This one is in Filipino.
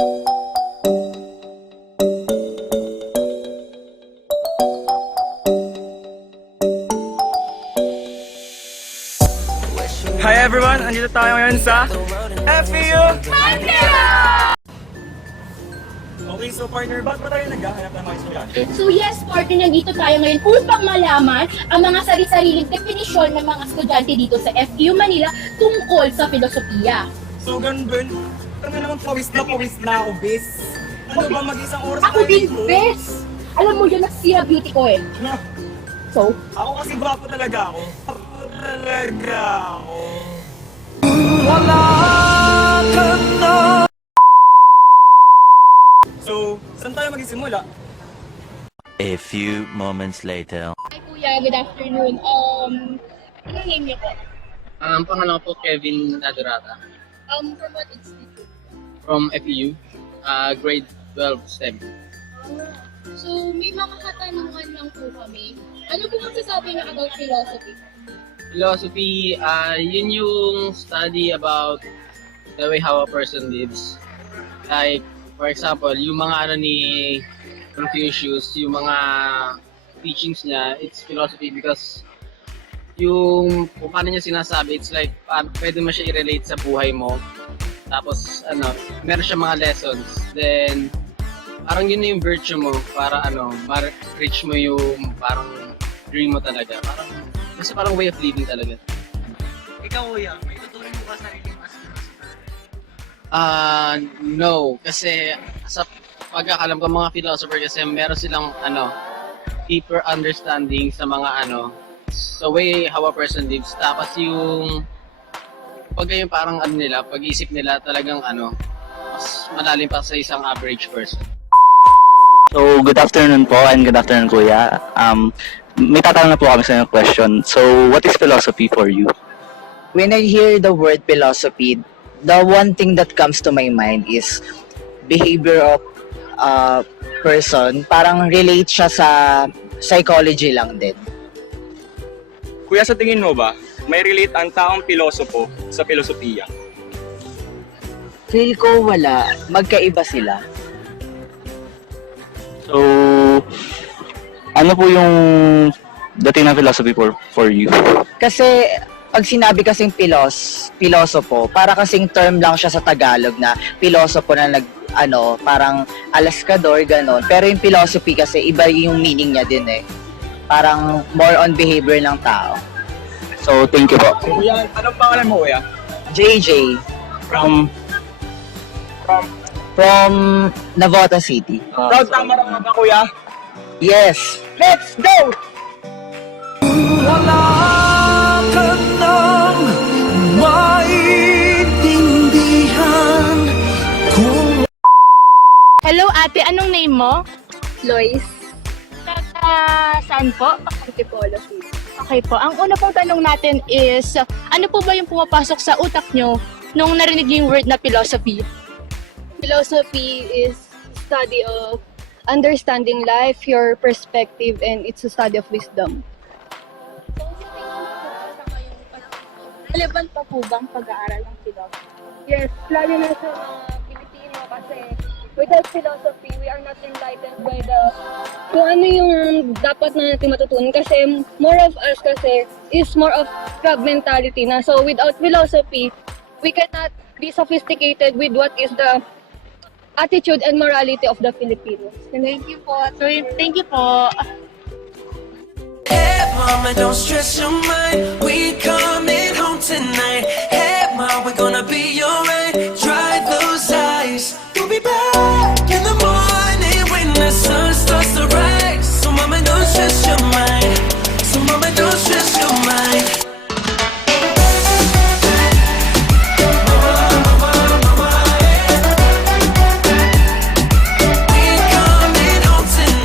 Hi everyone! Andito tayo ngayon sa FEU Manila! Okay, so partner, ba't ba tayo naghahanap ng mga estudyante? So yes, partner, nandito tayo ngayon upang malaman ang mga sari-sariling definisyon ng mga estudyante dito sa FEU Manila tungkol sa filosofiya. So ganun ba yun? Ano naman pawis na ako, bis? Ano ba mag-isang oras Ako din, bes! Alam mo yun, nasira beauty ko eh. Na, So, ako kasi gwapo talaga ako. So, saan tayo magsisimula? A few moments later. hi kuya, good afternoon. Anong name niyo po? Ang pangalan ko po Kevin Nadurata From what institute? from FEU, grade 12 STEM. So, may mga katanungan lang po kami. Ano po masasabi niyo about philosophy? Philosophy, yun yung study about the way how a person lives. Like, for example, yung mga ano ni Confucius, yung mga teachings niya, it's philosophy because yung kung paano niya sinasabi, it's like pwede mo siya i-relate sa buhay mo. Tapos ano, meron siya mga lessons. Then parang yun na yung virtue mo para ano, ma-reach mo yung parang dream mo talaga. Parang kasi parang way of living talaga. Ikaw, kuya, may tutuloy mo ka sarili mo as philosopher? No, kasi sa pagkakalam ko mga philosopher kasi meron silang ano, deeper understanding sa mga ano, sa way how a person lives. Tapos yung pag yung parang ano nila, pag-isip nila talagang ano, mas malalim pa sa isang average person. So, good afternoon po and good afternoon, Kuya. May tatanong na po kami sa inyong question. So, what is philosophy for you? When I hear the word philosophy, the one thing that comes to my mind is behavior of a person. Parang relate siya sa psychology lang din. Kuya, sa tingin mo ba, may relate ang taong pilosopo sa filosofiya? Feel ko wala, magkaiba sila. So, ano po yung dating ng philosophy for you? Kasi pag sinabi kasing pilosopo, para kasing term lang siya sa Tagalog na pilosopo na parang alaskador, ganon. Pero yung philosophy kasi iba yung meaning niya din eh. Parang more on behavior ng tao. So, thank you po. Kuya, anong pangalan mo, kuya? JJ From, from Navota City. Proud tama ka ba, kuya? Yes. Let's go! Hello ate, anong name mo? Lois. Saan po? Antipolo City. Okay po. Ang una pong tanong natin is, ano po ba yung pumapasok sa utak nyo nung narinig yung word na philosophy? Philosophy is study of understanding life, your perspective, and it's a study of wisdom. Relevant pa po bang pag-aaral ng philosophy? Yes, lalo na sa mga Pilipino kasi without philosophy, we are not enlightened by kung ano yung dapat na natin matutunan kasi more of us kasi is more of crab mentality na. So without philosophy, we cannot be sophisticated with what is the attitude and morality of the Filipinos. Thank you po. So, thank you po. Hey, mama, don't stress your mind. We coming home tonight.